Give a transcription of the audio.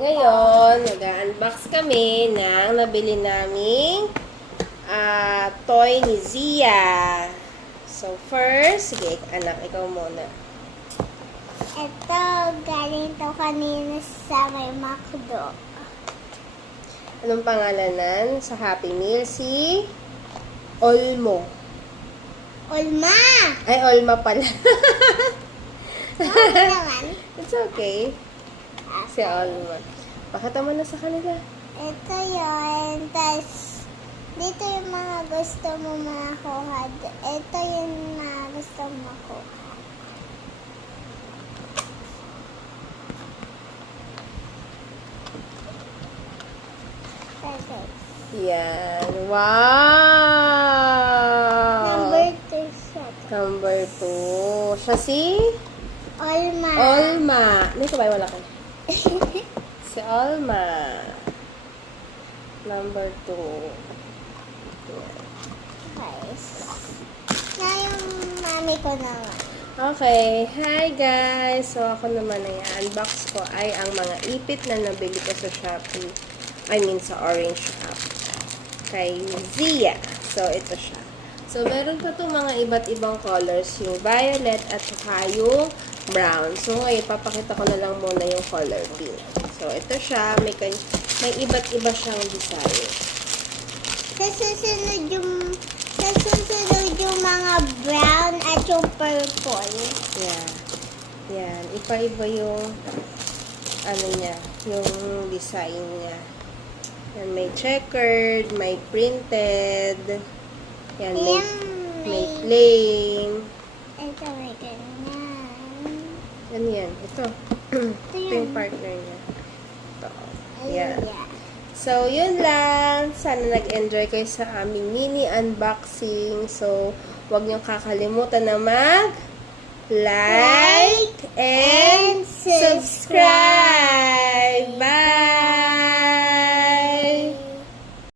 Ngayon, mag-unbox kami ng nabili naming toy ni Zia. So, first, sige, anak, ikaw muna. Ito, galing to kanina sa may McDo. Anong pangalanan sa Happy Meal? Si Olmo. Ulma! Ay, Olma pala. Okay naman. It's okay. Si Olma. Pakita mo na sa kanila. Ito yun. Tapos, dito yung mga gusto mo makuha. Ito yung mga gusto mo makuha. Okay. Yan. Wow! Number 2 siya. Number 2. Siya si Olma. Olma. May sabay wala ka. Si Olma. Number 2. Guys. Na yung mami ko naman. Okay. Hi guys. So ako naman ay unbox ko ay ang mga ipit na nabili ko sa Shopee. I mean sa Orange Shop. Kay Zia. So ito siya. So meron pa itong mga iba't ibang colors. Yung violet at saka yung brown. So ngayon papakita ko na lang muna yung color pink. So ito siya. May iba't iba siyang design. Sa susunod yung mga brown at yung purple. Yeah. Yan. Iba-iba yung ano niya. Yung design niya. Yan. May checkered. May printed. Yan. May plain. Ito may ganyan. Ano yan? Ito. Ito yung partner niya. Ito. Yan. Yeah. So, yun lang. Sana nag-enjoy kayo sa aming mini unboxing. So, huwag niyong kakalimutan na like and subscribe. Bye!